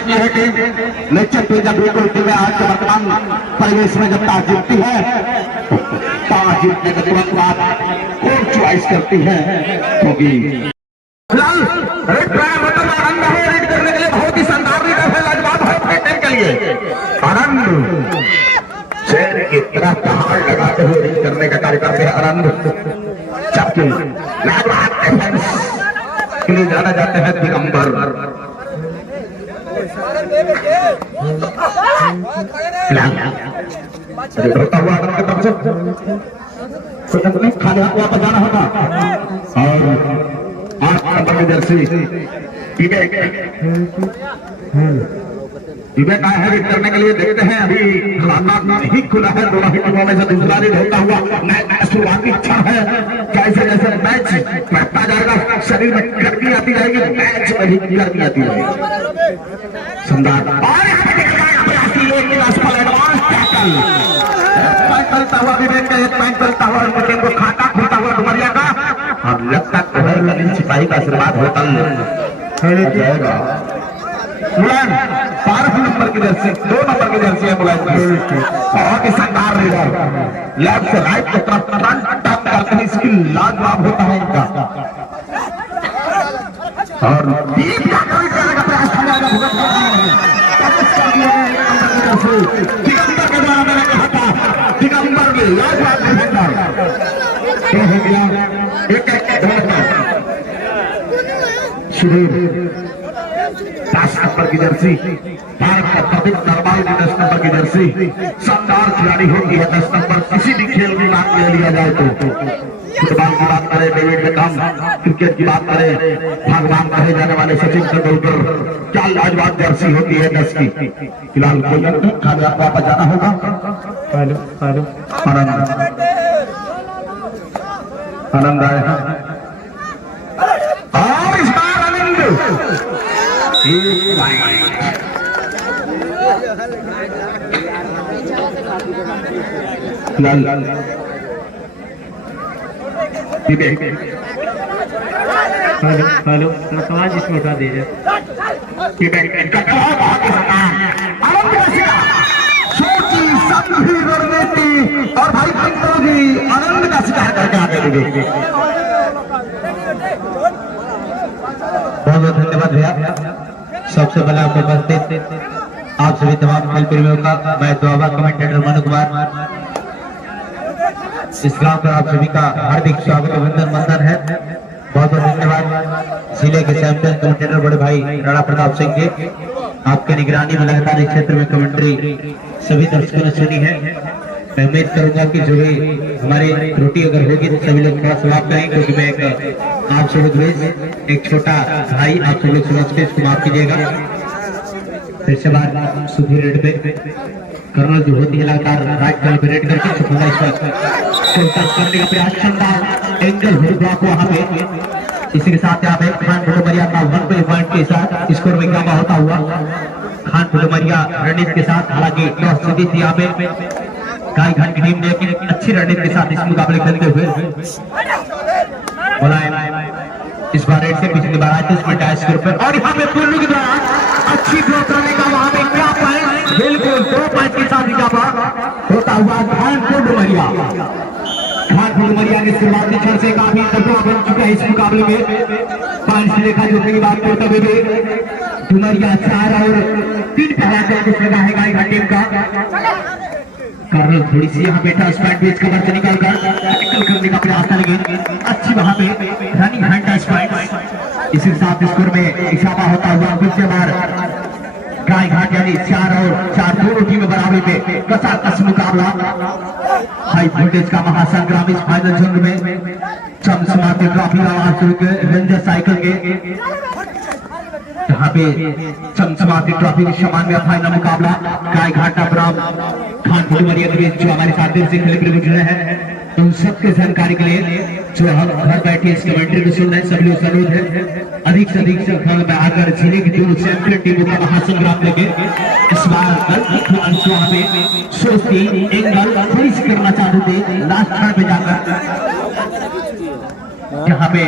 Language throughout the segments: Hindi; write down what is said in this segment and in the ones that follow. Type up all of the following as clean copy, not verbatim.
बात यह है कि लेक्चर पे जब बिल्कुल टीम आज के वर्तमान परिवेश में जब टॉस जीतती है टॉस जीतने के तुरंत बाद कोर्ट चॉइस करती है क्योंकि फिलहाल रेड प्राइम मतलब आनंद है रेड करने के लिए बहुत ही शानदार रीडर है लाजवाब है फेंकने के लिए आनंद शेर की तरह पहाड़ लगाते हुए रेड करने का कार्य करते हैं आनंद जबकि लाजवाब डिफेंस के लिए जाना जाते हैं दिगंबर होता हुआ आनंद की तरफ से कुछ खाली हाथ वापस जाना होगा और 8 नंबर की जर्सी विवेक आए हैं करने के लिए देखते हैं अभी खाता नहीं खुला है दोनों ही टीमों में से दूसरा रीड होता हुआ मैच शुरुआती इच्छा है जैसे जैसे मैच बढ़ता जाएगा शरीर में गर्मी आती जाएगी मैच में भी गर्मी आती जाएगी शानदार और चलता हुआ विवेक का एक पैंट चलता हुआ टीम को खाता खुलता हुआ डुमरिया का और लगता है सिपाही का आशीर्वाद होता जाएगा 12 नंबर की जर्सी 2 नंबर की जर्सी है बहुत ही शानदार रीडर लेफ्ट से राइट की तरफ रन टप करते हैं इसकी लाजवाब होता है इनका और डीप का करने का प्रयास किया दिगंबर के द्वारा मैंने कहा था दिगंबर की लाजवाब डिफेंडर हो गया एक 10 नंबर की जर्सी भारत का प्रदीप नरवाल की 10 नंबर की जर्सी शानदार खिलाड़ी होती है 10 नंबर किसी भी खेल में बात ले लिया जाए तो फुटबॉल की बात करें डेविड बेकहम क्रिकेट की बात करें भगवान कहे जाने वाले सचिन तेंदुलकर क्या लाजवाब जर्सी होती है 10 की फिलहाल कोई खाली आपको वापस जाना होगा आनंद आए हैं और इस बार आनंद हेलो समाज इसमें उठा दीजिए सोची समझी रणनीति और भाई भक्तों जी आनंद का शिकार करके आगे बढ़े बहुत बहुत धन्यवाद भैया सबसे पहले आपको उपस्थित आप सभी तमाम खेल प्रेमियों का मैं दुआबा कमेंटेटर मनु कुमार इस ग्राम पर आप सभी का हार्दिक स्वागत अभिनंदन है बहुत बहुत धन्यवाद जिले के चैंपियन कमेंटेटर बड़े भाई राणा प्रताप सिंह के आपके निगरानी में लगातार इस क्षेत्र में कमेंट्री सभी दर्शकों ने सुनी है मैं उम्मीद करूंगा कि जो भी हमारी त्रुटि अगर होगी तो सभी लोग थोड़ा समाप्त करें क्योंकि मैं एक आप सब एक छोटा भाई आप सब लोग समझते इसको माफ कीजिएगा फिर से बार सुधीर रेड पे कर्नल जो होती है लगातार राइट कल पे रेड करके सुखंगा इस पर करने का प्रयास शानदार एंगल ब्लॉक वहां पे इसी के साथ यहाँ पे खान फुलमरिया का 1 पॉइंट के साथ स्कोर में इजाफा होता हुआ खान फुलमरिया रणनीति के साथ हालांकि टॉस जीती थी यहाँ पे गाय घाट की टीम ने एक अच्छी रणनीति के साथ इस मुकाबले खेलते हुए इस बार रेड से पिछली बार आए थे इसमें टाई स्कोर पर और यहाँ पे पुल्लू के द्वारा अच्छी थ्रो करने का वहां पे क्या पॉइंट बिल्कुल 2 पॉइंट के साथ इजाफा होता हुआ खान फुलमरिया की शुरुआती क्षण से काफी तगड़ा बन चुका है इस मुकाबले में 5 से देखा जो की बात करते हुए डुमरिया 4 और 3 पहला कुछ लगा है गाय घाट टीम का कर्नल थोड़ी सी यहाँ पे टच पॉइंट बीच कवर से निकल करने का प्रयास करेंगे अच्छी वहां पे रनिंग हैंड टच पॉइंट इसी साथ स्कोर में इशारा होता हुआ दूसरी बार गाय घाट यानी 4 और 4 दोनों टीमें बराबरी पे कसाकस मुकाबला हाई वोल्टेज का महासंग्राम इस फाइनल जंग में चमचमाती ट्रॉफी रेंजर साइकिल के यहाँ पे चमचमाती ट्रॉफी के समान में फाइनल मुकाबला गाय घाटा ब्राम खान फुलमरिया के बीच जो हमारे साथ दिल से खेल के जुड़े हैं उन सबके जानकारी के लिए जो हम घर बैठे इस कमेंट्री में सुन रहे हैं सभी लोग अनुरोध है अधिक से अधिक संख्या में आकर जिले की दो चैंपियन टीमों का महासंग्राम लेके इस बार सोचती एंगल थोड़ी सी करना चाहते थे लास्ट क्षण पे जाकर यहाँ पे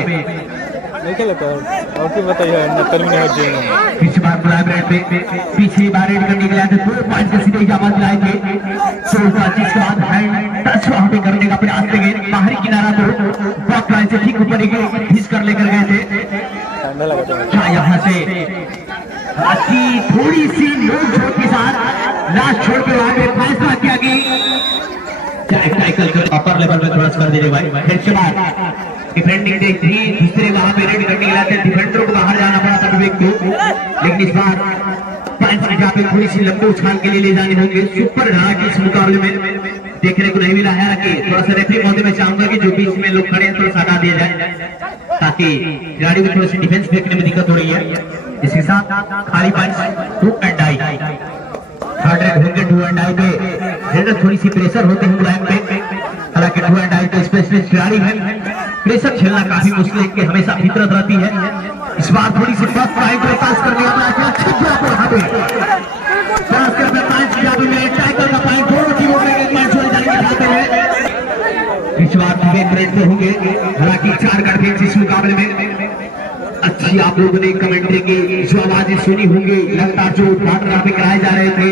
नहीं खेला तो और क्या बताइए ना तरमीन हो जाएंगे। इस बार गुलाब रेड पे पिछली बार रेड करने के लिए थे 2 पॉइंट के सीधे इजामत दिलाए थे। 16-25 के बाद हैंड टच वहां पे करने का प्रयास किए, बाहरी किनारा को बॉक लाइन से ठीक ऊपर घिस कर लेकर गए थे। ठंडा लगा था। क्या यहाँ से अच्छी थोड़ी सी नोक झोंक के साथ लास्ट छोड़ के वहां पे फैसला किया कि टैकल कर अपर लेवल में थोड़ा कर दे रहे भाई। फिर के बाद डिफेंडिंग डे थी, दूसरे वहां पे रेड करने के लिए डिफेंडरों को बाहर जाना पड़ा था विवेक को, लेकिन इस बार पॉइंट्स जहाँ पे थोड़ी सी लंबे उछाल के लिए ले जाने होंगे। सुपर ढाक इस मुकाबले में देखने को नहीं मिला है। कि थोड़ा सा रेफरी मौके में चाहूंगा कि जो बीच में लोग खड़े हैं थोड़ा सा हटा दिया जाए ताकि खिलाड़ी को थोड़ी सी डिफेंस फेंकने में दिक्कत हो रही है। इसके साथ खाली points 2 and die, third red होंगे 2 एंड डाई पे थोड़ी सी प्रेशर होते हैं लाइन पे। हालांकि 2 एंड डाई पे स्पेशलिस्ट खिलाड़ी है, प्रेशर खेलना काफी मुश्किल की हमेशा फितरत रहती है। इस बार थोड़ी सी फर्स्ट पॉइंट को पास करने का टैकल का पॉइंट दोनों टीमों के पॉइंट छोड़ जाने के चाहते हैं। इस बार विवेक रेड पे होंगे, हालांकि 4 गढ़ इस मुकाबले में अच्छी आप लोगों ने कमेंट्री की जो आवाजें सुनी होंगी, लगातार जो पार्टनर पे कराए जा रहे थे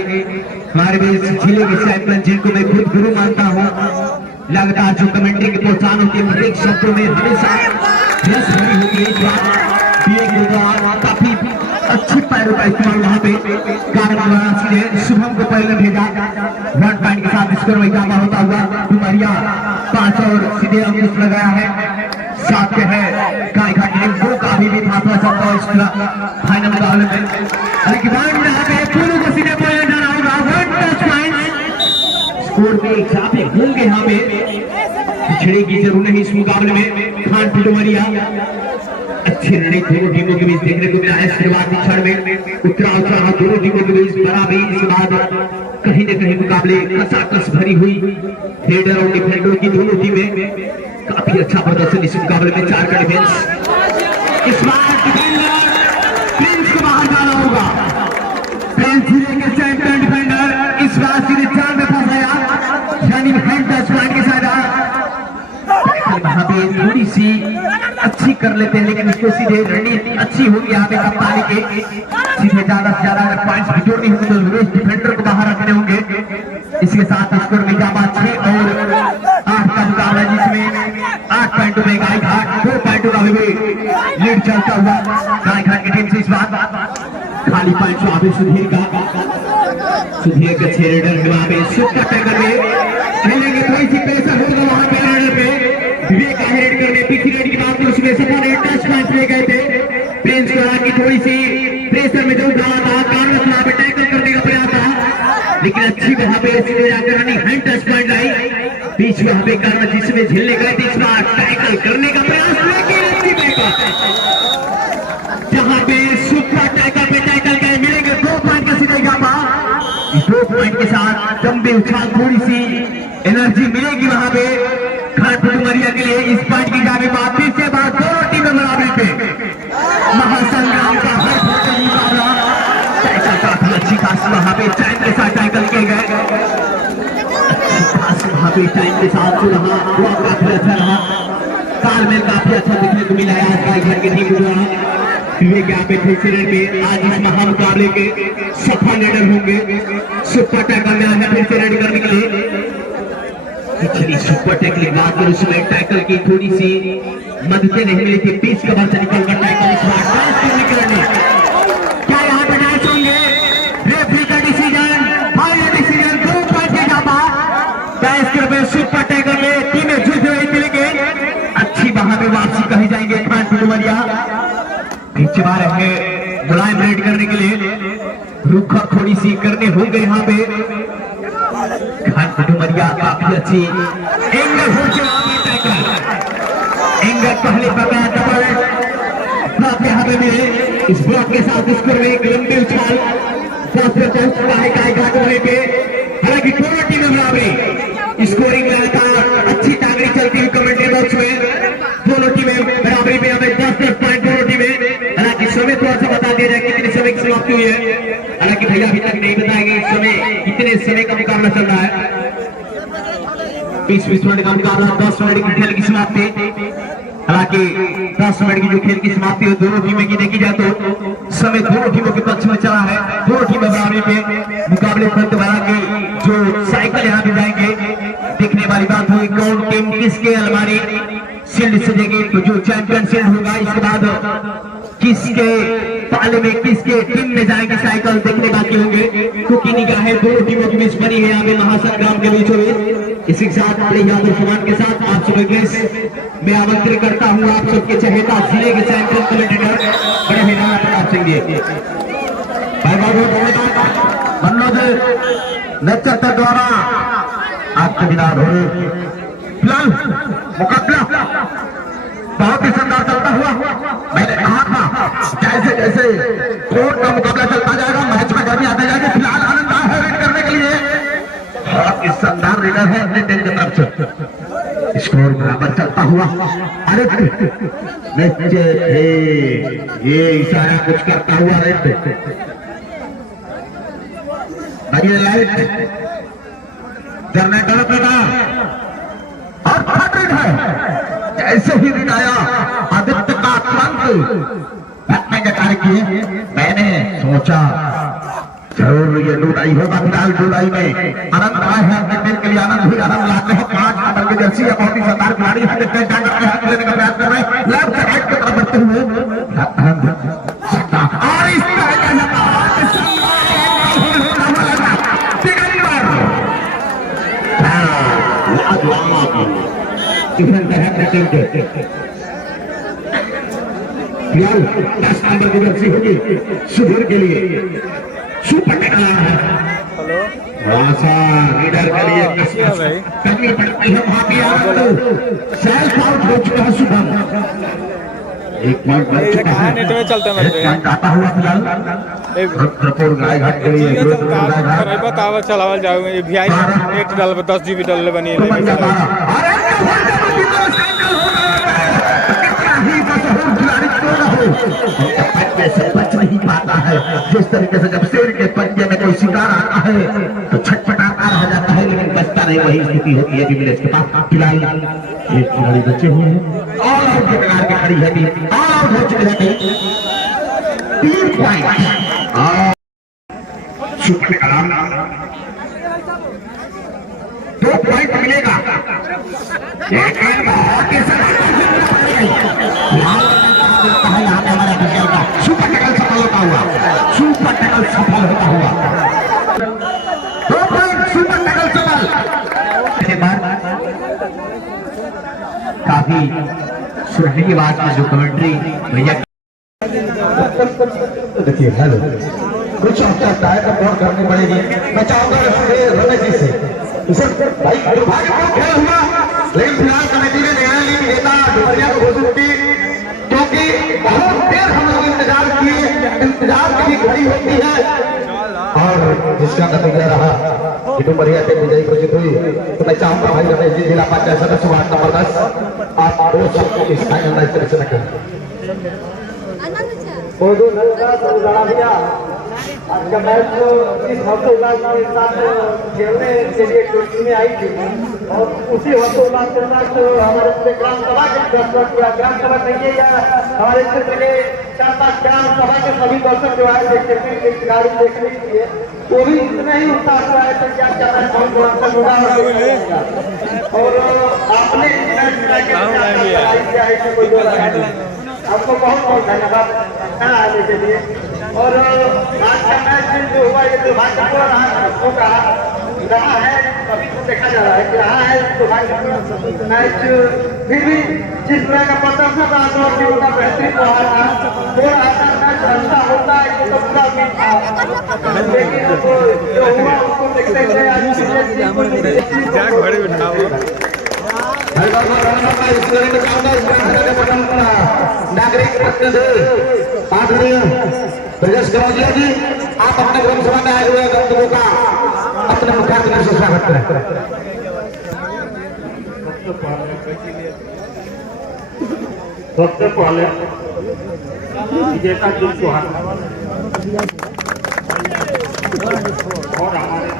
हमारे जिले के चैंपियन जिनको मैं खुद गुरु मानता हूँ, लगातार जो कमेंट्री की पहचान होती है हर एक शब्दों में हमेशा होती है। काफी अच्छी पैरों का इस्तेमाल वहां पे सीधे शुभम को पहले भेजा 1 पॉइंट के साथ स्कोर में इजाफा होता हुआ। डुमरिया 5 और सीधे अंकुश लगाया है, साथ में है गाय घाट टीम 2 का भी फासला चलता है इस फाइनल मुकाबले में। दोनों को सीधे पॉइंट जाना होगा, 1 टच पॉइंट स्कोर में इजाफे होंगे। यहाँ पे पिछड़े की जरूर नहीं इस मुकाबले में। खान डुमरिया अच्छी रणनीति दोनों टीमों के बीच देखने को मिला है। शुरुआती क्षण में उतराव चढ़ाव दोनों टीमों के बीच बना भी, इसके बाद कहीं न कहीं मुकाबले कसाकस भरी हुई। हेडर और डिफेंडर की दोनों टीमें काफी अच्छा प्रदर्शन इस मुकाबले में। 4 का डिफेंस, इस बार प्रिंस को बाहर जाना होगा। प्रिंस जिले के चैंपियन डिफेंडर इस बार सीधे 4 में फंस गया, यानी हैंड टच पॉइंट के साथ वहां पे थोड़ी सी अच्छी कर लेते हैं, लेकिन इसको सीधे रणनीति अच्छी होगी यहाँ पे कप्तानी के। सीधे ज्यादा से ज्यादा अगर पॉइंट्स बिटोरनी होंगे तो विवेक डिफेंडर को बाहर रखने होंगे। इसके साथ स्कोर में जामा 6 और 8 का मुकाबला, जिसमें 8 पॉइंटों में गाय घाट 2 पॉइंटों का विवेक लीड चलता हुआ। गाय घाट की टीम से इस बार खाली पॉइंट वहां पे सुधीर के 6 रेडर वहां पे सुपर टैकल में खेलेंगे। थोड़ी सी प्रेशर होगा वहां पे रेडर पे, विवेक का रेड करने पिछली रेड की बात उसमें सफल टच पॉइंट ले गए थे। प्रिंस की थोड़ी सी प्रेशर में जो उठावा था, कांग्रेस वहां पे टैकल करने का प्रयास था, लेकिन अच्छी वहां पे सीधे जाकर हैंड टच पॉइंट लाई। बीच में वहां पे कांग्रेस जिसमें झेलने गए थे, इस बार टैकल करने का प्रयास, लेकिन अच्छी जहां पे सुपर टैकल पे टैकल गए, मिलेंगे 2 पॉइंट का सीधे इजाफा। 2 पॉइंट के साथ लंबे उछाल, थोड़ी सी एनर्जी मिलेगी वहां पे खानपुर डुमरिया के लिए। इस पॉइंट की जाने बाद फिर से बात दोनों टीमें बराबरी पे, महासंग्राम का हर मुकाबला। टैकल काफी अच्छी खास वहां पे टाइम के साथ टैकल किए गए, वहां पे टाइम के साथ जो रहा वो काफी अच्छा रहा, तालमेल काफी अच्छा देखने को मिला है। आज घर के टीम द्वारा विवेक यहाँ पे फिर पे आज इस महामुकाबले के सफल रेडर होंगे। सुपर टैकल में आया फिर से रेड करने के लिए। पिछली सुपर टैकल की बात करूं, उसमें टैकल की थोड़ी सी मददें नहीं मिली थी। 20 कवर से निकलकर टैकल इस बार क्या यहाँ पे मैच होंगे? रेफरी का डिसीजन, फाइनल डिसीजन, 2 पॉइंट के जापा सुपर टैकल में टीमें जूझ रही थी, लेकिन अच्छी वहां पे वापसी कही जाएंगे। खानपुर डुमरिया पीछे बार है मुलायम रेड करने के लिए, रुख थोड़ी सी करने होंगे यहाँ पे। खानपुर डुमरिया काफी अच्छी एंगल हो टैकल, एंगल पहले पकड़ा डबल यहाँ पे मिले। इस ब्लॉक के साथ स्कोर में एक लंबे उछाल घाट वाले पे, हालांकि दोनों टीमें बराबरी स्कोरिंग लगातार अच्छी ताकड़ी चलती हुई कमेंट्री बॉक्स में। दोनों टीमें बराबरी पे हमें 10-10 पॉइंट दोनों टीमें। हालांकि समय थोड़ा सा बता दे रहे हैं कितने समय की समाप्ति हुई है, हालांकि भैया अभी तक नहीं बताएंगे इस समय कितने समय का मुकाबला चल रहा है। 20 मिनट का मुकाबला, 10 मिनट की खेल की समाप्ति। हालांकि 10 मिनट की जो खेल की समाप्ति है दोनों टीमें की देखी जाए तो समय दोनों टीमों के पक्ष में चला है। दोनों टीमें बराबरी पे मुकाबले करते की जो साइकिल यहाँ भी जाएंगे, देखने वाली बात हुई कौन टीम किसके अलमारी शील्ड सजेगी, तो जो चैंपियन शील्ड होगा इसके बाद किसके पाले में किसके टीम में जाएंगे साइकिल देखने बाकी होंगे, क्योंकि निगाहें दोनों टीमों के बीच बनी है आगे महासंग्राम के बीचों में। इसी के साथ बड़े यादव सम्मान के साथ आप सबके मैं आमंत्रित करता हूँ आप सबके चहेता जिले के चैंपियन कमेंटेटर बड़े हिराना प्रताप सिंह जी मनोज नेतृत्व द्वारा आपके बिना फिलहाल मुकाबला बहुत ही शानदार चलता हुआ मैंने कहा था जैसे जैसे कोर्ट का मुकाबला चलता जाएगा मैच में गर्मी आते जाएगी। फिलहाल आनंद है वेट करने के लिए बहुत ही शानदार लीडर है अपने टीम की तरफ से स्कोर बराबर चलता हुआ। अरे नीचे ये इशारा कुछ करता हुआ लाइट जनरेटर पे था और फटेड है ऐसे ही रिटाया आदित्य का तुरंत कार्य किए। मैंने सोचा जरूर ये लुड़ाई होगा। फिलहाल लुड़ाई में आनंद आए हैं अपने के लिए आनंद ही आनंद लाते हैं। 5 नंबर की जर्सी है, बहुत ही शानदार खिलाड़ी है, लेने का प्रयास कर रहे हैं लेफ्ट राइट की तरफ बढ़ते हुए और इस फिलहाल 10 नंबर की जर्सी होगी सुधीर के लिए सुपर टैकल है। थोड़ा सा लीडर के लिए करनी पड़ती है वहां भी सेल्फ आउट हो चुका है शुभम। एक पॉइंट बन चुका है पॉइंट आता हुआ फिलहाल रुद्रपुर गायघाट के लिए बतावा चलावल जाओगे वीआई नेट डाल 10 जीबी डाल बनी से बच नहीं पाता है। जिस तरीके से जब शेर के पंजे में कोई शिकार आता है तो छटपटाता रह जाता है, लेकिन बचता नहीं, वही स्थिति होती है विमलेश के पास। फिलहाल एक खिलाड़ी बचे हुए हैं ऑल आउट के कगार पे खड़ी है टीम, ऑल आउट हो चुके हैं 3 पॉइंट सुपर कलाम 2 पॉइंट मिलेगा। सुपर टैकल सफल होता हुआ, सुपर टैकल सफल होता हुआ 2 पॉइंट सुपर टैकल सफल के बाद काफी सुरीली आवाज में जो कमेंट्री भैया देखिए हेलो कुछ आवश्यकता है तो कौन करनी पड़ेगी। मैं चाहूंगा रमेश जी से भाई दुर्भाग्यपूर्ण खेल हुआ, लेकिन फिलहाल कमेटी ने निर्णय नहीं देता दुपहरिया को घोषित की, क्योंकि बहुत देर हम लोग इंतजार किए, इंतजार की घड़ी होती है और जिसका नतीजा रहा कि दुपहरिया से विजयी घोषित हुई। तो मैं चाहूंगा भाई रमेश जी जिला पंचायत सदस्य वार्ड नंबर 10 आप 2 सबको इस फाइनल मैच से रखें। आज का मैच इस हर्षोल्लास के साथ खेलने के लिए टूर्नामेंट में आई थी और उसी हर्षोल्लास के साथ हमारे पूरे ग्राम सभा के दर्शक या ग्राम सभा कहिए या हमारे क्षेत्र के 4-5 ग्राम सभा के सभी दर्शक जो आए थे क्रिकेट के खिलाड़ी देखने के लिए, वो भी इतना ही उत्साह से आए थे क्या क्या होगा और आपने आपको बहुत बहुत धन्यवाद आने के लिए। और आज का मैच जो हुआ ये दुर्भाग्यपूर्ण रहा है, अभी तो देखा जा रहा है कि रहा है दुर्भाग्यपूर्ण मैच। फिर भी जिस तरह का प्रदर्शन रहा तो उनका बेहतरीन रहा था, वो मैच अच्छा होता है तो पूरा उम्मीद था, लेकिन जो हुआ उसको देखते हुए नागरिक प्रतिनिधि आदरणीय ब्रजेश करोजिया जी, आप अपने ग्राम सभा में आए हुए गंतव्यों का अपने मुख्यातिथि से स्वागत करें। सबसे पहले विजेता टीम को और हमारे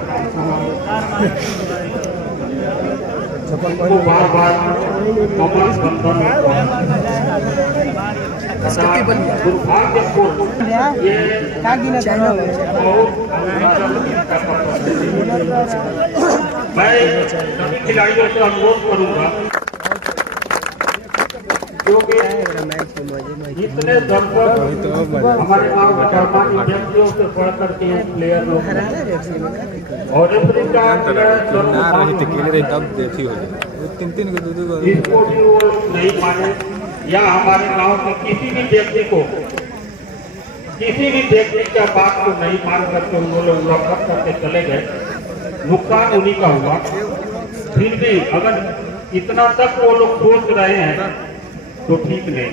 उनको बार बार कमर बंधन दुर्भाग्यपूर्ण ये मैं सभी खिलाड़ियों से अनुरोध करूंगा क्योंकि इतने दर्शक हमारे गांव में कर्मानी व्यक्तियों से बढ़ करके प्लेयर लोग और तब देखी हो जाए 3 को 2 इसको भी वो नहीं माने या हमारे गांव के किसी भी व्यक्ति का बात को नहीं मान करके उन लोग लॉकअप करके चले गए। नुकसान उन्हीं का हुआ। फिर भी अगर इतना तक वो लोग सोच रहे हैं तो ठीक नहीं।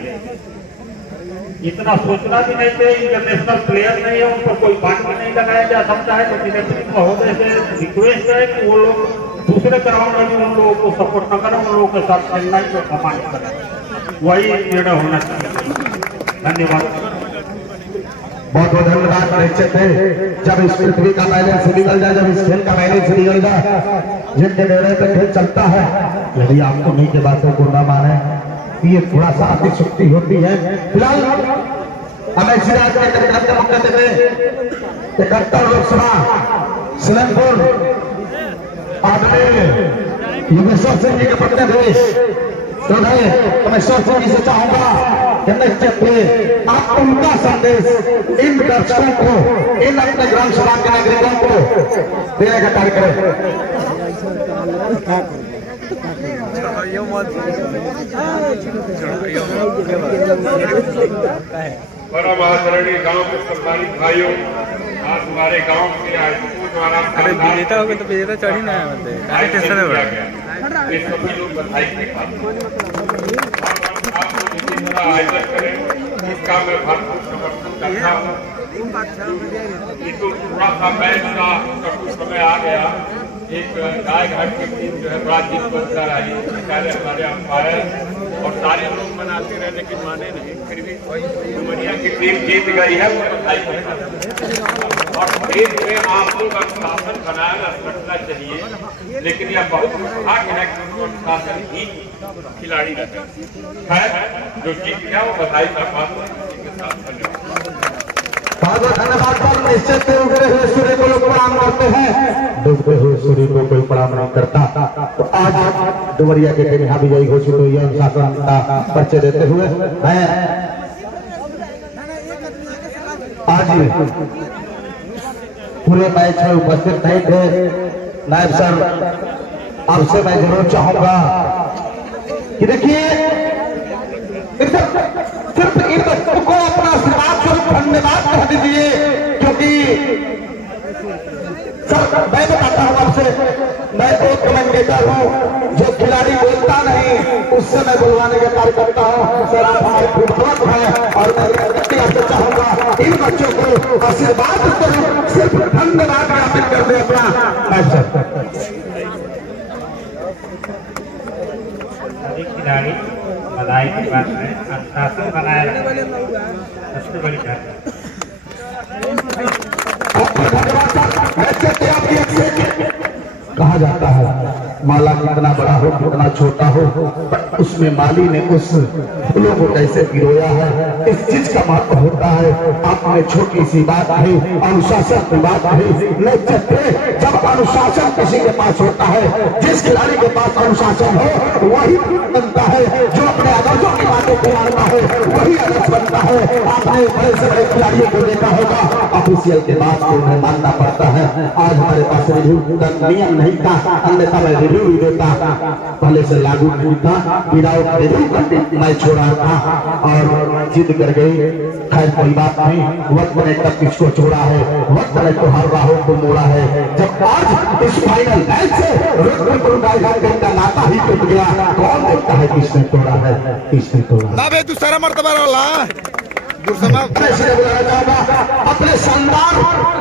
इतना सोचना भी नहीं चाहिए। इंटरनेशनल प्लेयर नहीं है, उन पर कोई बात भी नहीं लगाया जा सकता है। तो डिफेंसिव महोदय से रिक्वेस्ट है कि वो लोग दूसरे ग्राउंड में भी उन लोगों को सपोर्ट न करें, उन लोगों के साथ खेलना ही तो कमाई करें, वही निर्णय होना चाहिए। धन्यवाद। बहुत बहुत धन्यवाद। निश्चित है जब इस पृथ्वी का बैलेंस निकल जाए, जब इस खेल का बैलेंस निकल जाए, जिनके निर्णय पर खेल चलता है, यदि आप उन्हीं की बातों को न माने, ये थोड़ा सा अतिशुक्ति होती है। फिलहाल हमें सिराज के कार्यक्रम के मौके पे 71 लोकसभा सिलनपुर आदरणीय योगेश्वर सिंह जी के प्रतिनिधि तो मैं सोचूं जी से चाहूंगा कि निश्चित में आप उनका संदेश इन दर्शकों को, इन अपने ग्राम सभा के नागरिकों को देने का कार्य करें। परम आदरणीय गांव के सम्मानित भाइयों, आज हमारे गांव के आयोजकों द्वारा विजेता होगा तो विजेता चढ़ी ना ये सभी लोग बधाई के आयोजन करें, इसका मैं भरपूर समर्थन करता हूँ। ये तो थोड़ा सा मैच का कुछ समय आ गया। एक गाय घाट की टीम जो है बड़ा जीत बनकर आई, बेचारे हमारे अंपायर और सारे लोग मनाते रहे लेकिन माने नहीं, फिर भी डुमरिया की टीम जीत गई है, वो बधाई। और देश में आप लोग अनुशासन बनाए रखना चाहिए, लेकिन यह बहुत दुर्भाग्य है कि अनुशासन ही खिलाड़ी रखे है। जो जीत गया वो बधाई का पात्र के साथ धन्यवाद। पर निश्चित उगरे हुए सूर्य को लोग प्रणाम करते हैं, डूबते हुए सूर्य को कोई प्रणाम नहीं करता। तो आज डुमरिया के टीम यहाँ विजयी घोषित हुई है। अनुशासन का परिचय देते हुए आज पूरे मैच में उपस्थित नहीं थे। नायब सर, आपसे मैं जरूर चाहूंगा कि देखिए सिर्फ इन बच्चों को अपना आशीर्वाद स्वरूप धन्यवाद कह दीजिए, क्योंकि सर मैं बताता हूँ आपसे, मैं एक कमेंटेटर हूँ, जो खिलाड़ी बोलता नहीं उससे मैं बुलवाने का कार्य करता हूँ। सर आप हमारे फुटबॉल है और मैं आपसे चाहूंगा इन बच्चों को आशीर्वाद स्वरूप सिर्फ धन्यवाद ज्ञापित कर दे अपना। खिलाड़ी बधाई की बात है, अनुशासन बनाए रखना सबसे बड़ी बात है। कहा जाता है माला कितना बड़ा हो कितना छोटा हो, उसमें माली ने उस फूलों को कैसे पिरोया है, इस चीज का महत्व होता है। आपने छोटी सी बात है, अनुशासन की बात है। जब अनुशासन किसी के पास होता है, जिस खिलाड़ी के पास अनुशासन हो वही बनता है, जो अपने आदर्शों की बातों को मानता है वही आदर्श बनता है। आपने बड़े से बड़े खिलाड़ियों को देखा होगा, ऑफिशियल के बात को उन्हें मानना पड़ता है। आज हमारे पास रिव्यू का नियम नहीं था, अन्यथा मैं रिव्यू भी देता, पहले से लागू नहीं था। विदाउट रिव्यू करके मैं छोड़ा था और जिद कर गई। खैर कोई बात नहीं, वक्त ने तब किसको छोड़ा है, वक्त ने तो हर राहों को मोड़ा है। जब आज इस फाइनल मैच से का नाता ही टूट गया, कौन देखता है किसने तोड़ा है, किसने तोड़ा ना भाई दूसरा मर्तबा वाला अपने शानदार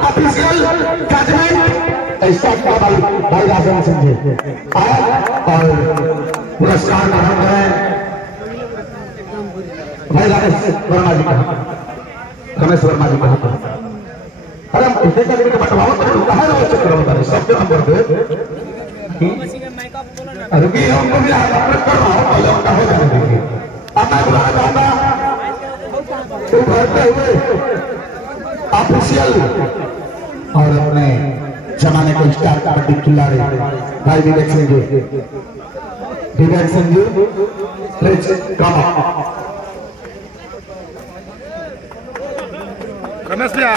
ऑफिशियल जजमेंट ऐसा भाई राजन सिंह जी और पुरस्कार ग्रहण करें भाई रमेश वर्मा जी का, रमेश वर्मा जी का। अरे इतने का बंटवाओ तो है ना, सबके नंबर पे रुकिए उनको भी आमंत्रित कर रहा हूँ, पहले उनका हो जाने दीजिए। अब मैं बुलाना चाहूंगा उभरते हुए ऑफिशियल और अपने जमाने को स्टार कबड्डी खिलाड़ी भाई विवेक सिंह जी, विवेक सिंह जी प्लीज कम रमेश भैया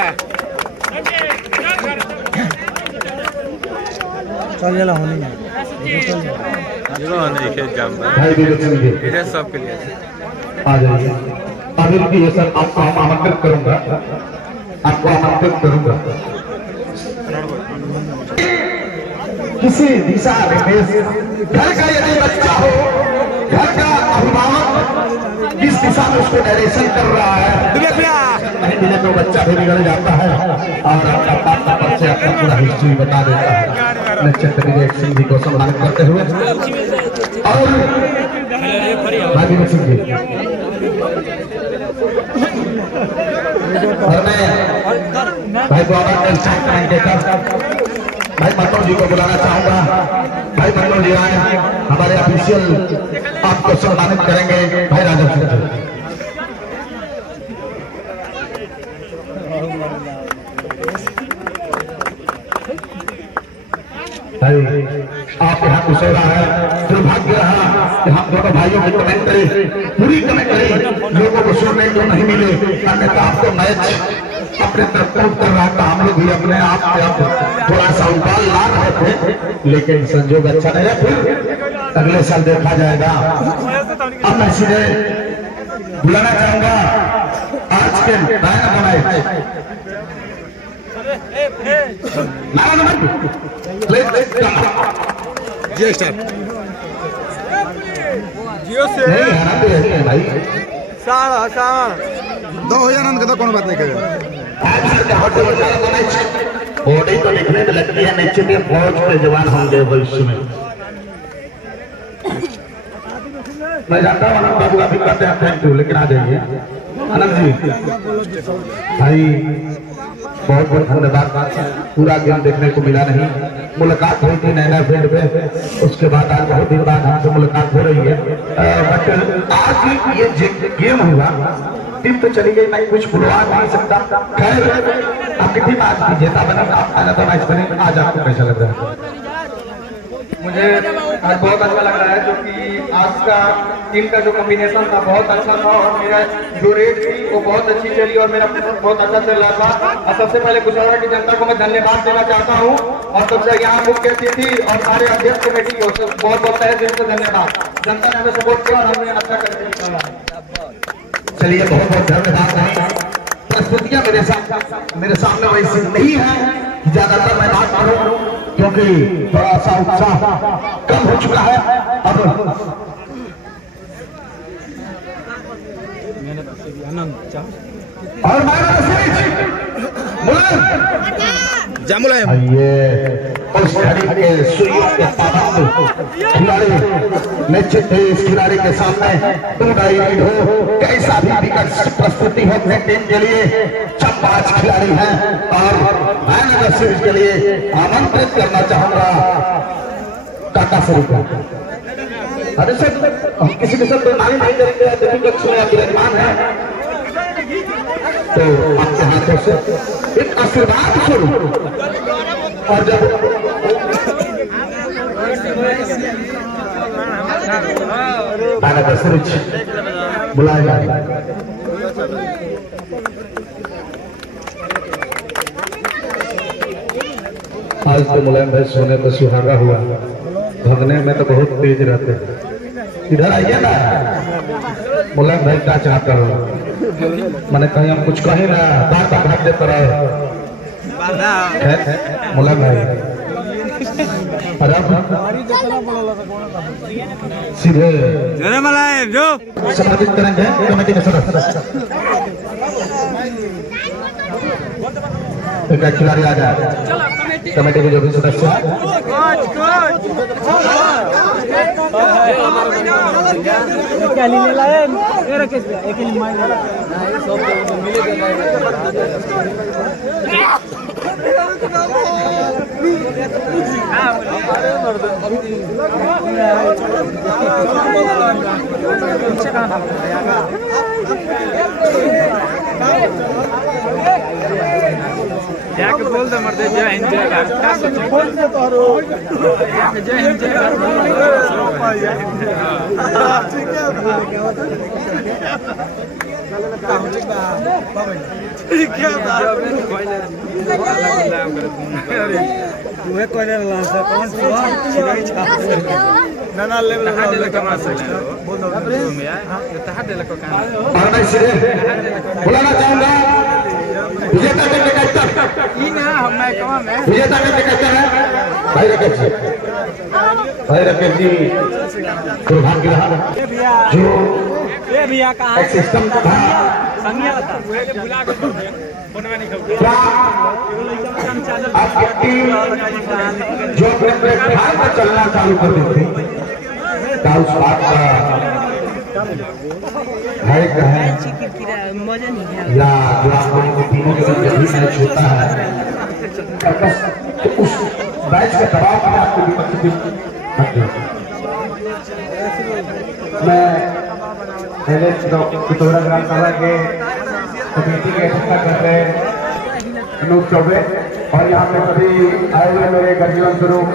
चल चला होने भाई विवेक सिंह जी इधर सबके लिए आ जाइए। अभी रुकिए सर, आपको हम आमंत्रित करूंगा, आपको आमंत्रित करूंगा। किसी दिशा निर्देश घर का यदि बच्चा हो, घर का अभिभावक किस दिशा में उसको डायरेक्शन कर रहा है, नहीं मिले तो बच्चा भी बिगड़ जाता है और आपका पापा पर से अपना पूरा हिस्ट्री बता देता है। निश्चित विवेक सिंह जी को सम्मानित करते हुए और भाई विवेक सिंह जी और मैं भाई को भाई मनोज जी को बुलाना चाहूंगा। भाई मनोज जी आए, हमारे ऑफिशियल आपको सम्मानित करेंगे भाई राजा सिंह जी। भाई आप यहाँ कुशेरा है, दुर्भाग्य रहा कि हम दोनों भाइयों की कमेंट्री, पूरी कमेंट्री लोगों को सुनने को नहीं मिले, अन्यथा आपको मैच अपने तरफ कर रहा था। हम लोग भी अपने आप पे थोड़ा सा उबाल ला रहे थे, लेकिन संजोग अच्छा नहीं रहा। फिर अगले साल देखा जाएगा। अब मैं सीधे बुलाना चाहूंगा आज के जियो स्टार जियो से भाई 2000 आनंद का कोनो बात नहीं करे बॉडी तो लिखने में लगती है, निश्चित ही फौज के जवान होंगे भविष्य में। मैं जानता हूँ आनंद बाबू अभी करते हैं थैंक यू, लेकिन आ जाइए आनंद जी। भाई बहुत बहुत धन्यवाद। पूरा गेम देखने को मिला नहीं, मुलाकात हुई थी नैना फील्ड पे, उसके बाद आज बहुत दिन बाद हमसे मुलाकात हो रही है। बट आज ये गेम हुआ, टीम तो चली गई, मैं कुछ बुलवा नहीं सकता। खैर आपकी टीम आज विजेता बनी, आप आना तो मैच बने। आज आपको कैसा लग रहा है? मुझे आज बहुत अच्छा लग रहा है, क्योंकि आज का टीम का जो कॉम्बिनेशन था बहुत अच्छा था और मेरा जो रेट थी वो बहुत अच्छी चली और मेरा बहुत अच्छा चल रहा था। और सबसे पहले कुशेरा की जनता को मैं धन्यवाद देना चाहता हूँ और सबसे यहाँ मुख्य अतिथि और सारे अध्यक्ष कमेटी को बहुत बहुत तहे दिल से धन्यवाद। जनता ने हमें सपोर्ट किया और हमने अच्छा करके दिखाया। चलिए बहुत बहुत धन्यवाद। प्रस्तुतियां मेरे सामने वैसे नहीं है, ज्यादातर मैं बात करूं क्योंकि थोड़ा सा उत्साह कम हो चुका है। अब और ये उस घड़ी के सुइयों के पाबंद खिलाड़ी निश्चित ही इस खिलाड़ी के सामने लीड हो, कैसा भी विकट प्रस्तुति हो अपने टीम के लिए। चंपाज खिलाड़ी हैं और मैन सीरीज के लिए आमंत्रित करना चाहूंगा टाटा सर को। अरे सर हम किसी के साथ बेईमानी नहीं करेंगे, कक्ष में विराजमान है तो आपके हाथों से एक आशीर्वाद स्वरूप और जब बुलाया जाए आज तो मुलायम भाई सोने पर सुहागा हुआ, भगने में तो बहुत तेज रहते हैं। इधर आइए ना मुलायम भाई, क्या चाहता हूँ मैंने कहीं हम कुछ कहे ना, बार बार भाग देते रहे मुलायम भाई। अरे सीधे जो संबोधित करेंगे कमेटी के सदस्य। एक खिलाड़ी आ जाए, कमेटी के जो भी सदस्य जाके बोल दे मर्दे जय हिंद जय भारत क्या सोचे बोल दे तो जय हिंद जय भारत ठीक है तुम्हें कोई नहीं लासा कौन ना ना लेवल कमा सकते बोल दो में यार ये तहत ले को काम बुलाना चाहूंगा विजेता के टिकट ई ना हम मैं कमा में विजेता के टिकट है भाई राकेश जी दुर्भाग्य रहा जो ये भैया कहां एक सिस्टम था संज्ञा बता बुला के बनवा नहीं खाओ आपकी टीम जो अपने प्लेटफार्म पर चलना चालू कर देती का उस बात का है या जो आप लोगों को टीमों के बीच जब भी मैच होता है बस तो उस मैच के दबाव में आपको विपक्षी मैं पहले पिथौरा ग्राम सभा के कमेटी की अध्यक्षता कर रहे अनूप चौबे और यहाँ पे सभी आए हुए मेरे गर्जीवन स्वरूप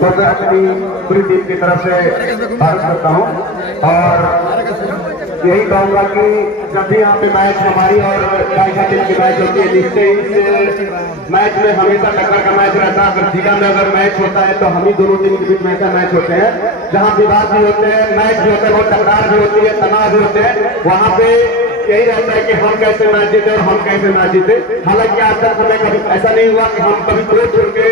तो मैं अपनी पूरी टीम की तरफ से बात करता हूँ और यही कहूँगा कि जब भी यहाँ पे मैच हमारी और गायका टीम की मैच होती है निश्चय इस मैच में हमेशा टक्कर का मैच रहता है। अगर जिला में अगर मैच होता है तो हम ही दोनों टीम के बीच में ऐसा मैच होते हैं जहाँ विवाद भी होते हैं, मैच भी होते हैं, बहुत टकरार भी होती है, तनाव भी होते हैं। वहाँ पे यही रहता है कि हम कैसे मैच जीते और हम कैसे मैच जीते। हालांकि आज तक हमें कभी ऐसा नहीं हुआ कि हम कभी कोच छोड़ के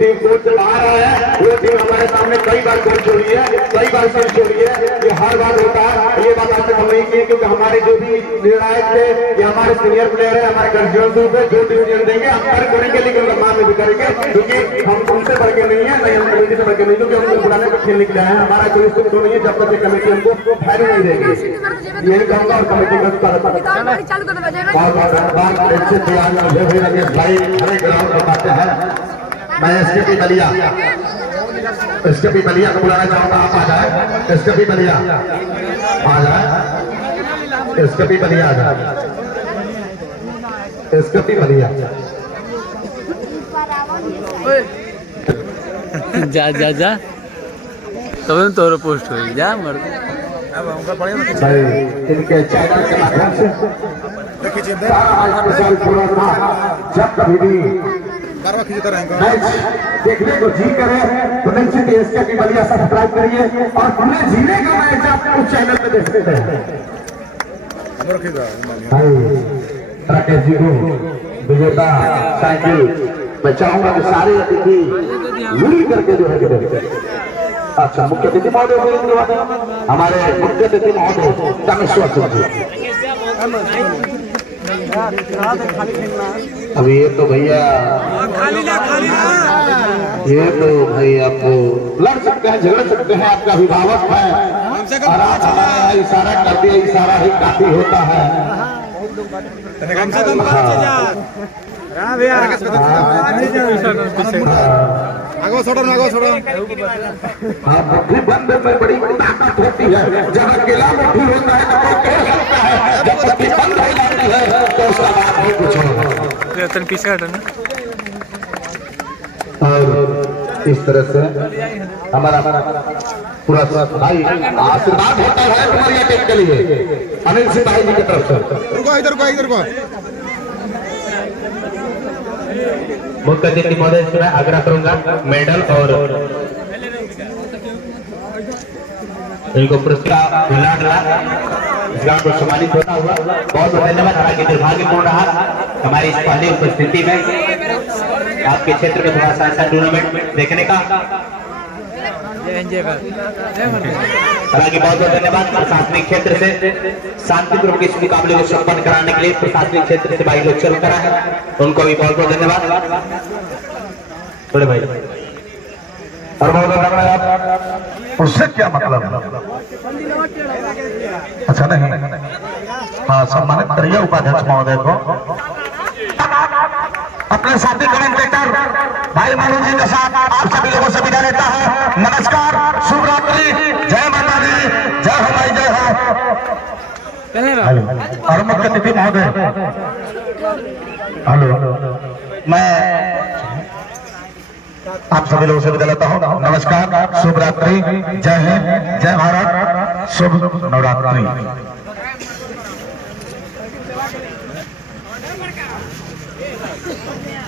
टीम कोच से बाहर आए हैं। वो टीम हमारे सामने कई बार कोच छोड़ी है, कई बार सीट छोड़ी है, ये हर बार होता है। ये बात आज तक हम नहीं किए क्योंकि हमारे जो भी निर्णायक थे ये हमारे सीनियर प्लेयर है, हमारे गर्जीवन ग्रुप है, जो डिसीजन देंगे हम कर करेंगे, लेकिन सम्मान में भी करेंगे क्योंकि हम उनसे बढ़ के नहीं है, नहीं हम कमेटी से बढ़ के नहीं, क्योंकि हम उनको बुलाने को खेलने के लिए आए हैं। हमारा कोई उसको तो नहीं है जब तक ये कमेटी हमको फायदा नहीं देगी। यही कहूँगा और कमेटी का भाई हरे ग्राउंड बताते हैं। मैं एसकेपी बलिया को बुलाना चाहूंगा, आप आ जाए। एसकेपी बलिया आ जाए, एसकेपी बलिया आ जाए, एसकेपी बलिया जा जा जा तब तोर पोस्ट हो जा मर भाई इनके चैनल के माध्यम से जब कभी भी मैच देखने को जी करे तो निश्चित एसकेपी बलिया सब्सक्राइब करिए और पूरे जिले का मैच आप उस चैनल पे देख सकते हैं। भाई राकेश जी को विजेता साइकिल मैं चाहूंगा कि सारे अतिथि मिल करके जो है अच्छा मुख्य अतिथि महोदय हमारे मुख्य अतिथि महोदय कामेश्वर सिंह जी। अब ये तो भैया ये तो भाई आप लड़ सकते हैं, झगड़ सकते हैं, आपका अभिभावक है और आप हमारा इशारा कर दिया, इशारा ही काफी होता है। मुट्ठी बंद में बड़ी ताकत होती है, जब अकेला मुट्ठी होता है तो कह सकता है, जब मुट्ठी बंद हो जाती है तो उसका बात नहीं कुछ होगा। और इस तरह से हमारा पूरा भाई आशीर्वाद होता है डुमरिया टीम के लिए अनिल सिंह भाई जी की तरफ से। इधर को मुख्य अतिथि महोदय से मैं आग्रह करूंगा मेडल और इनको पुरस्कार इस गांव को सम्मानित होता हुआ बहुत बहुत धन्यवाद। हालांकि दुर्भाग्यपूर्ण रहा हमारी इस पहली उपस्थिति में आपके क्षेत्र में थोड़ा सा ऐसा टूर्नामेंट देखने का। हालांकि बहुत बहुत धन्यवाद प्रशासनिक क्षेत्र से शांतिपूर्वक इस मुकाबले को संपन्न कराने के लिए प्रशासनिक क्षेत्र से भाई लोग चल कर आए, उनको भी बहुत बहुत धन्यवाद। बड़े भाई और बहुत धन्यवाद। उससे क्या मतलब? अच्छा नहीं, हाँ सम्मानित करिए उपाध्यक्ष महोदय को। अपने साथी कमेंटेटर भाई मनोज जी के साथ आप सभी लोगों से विदा लेता है। नमस्कार, शुभ रात्रि, जय माता दी, जय हो भाई, जय हो। चलने दो। हेलो और मुख्य अतिथि महोदय, हेलो, मैं आप सभी लोगों से विदा लेता हूँ। नमस्कार, शुभ रात्रि, जय हिंद, जय भारत, शुभ नवरात्रि। Yeah.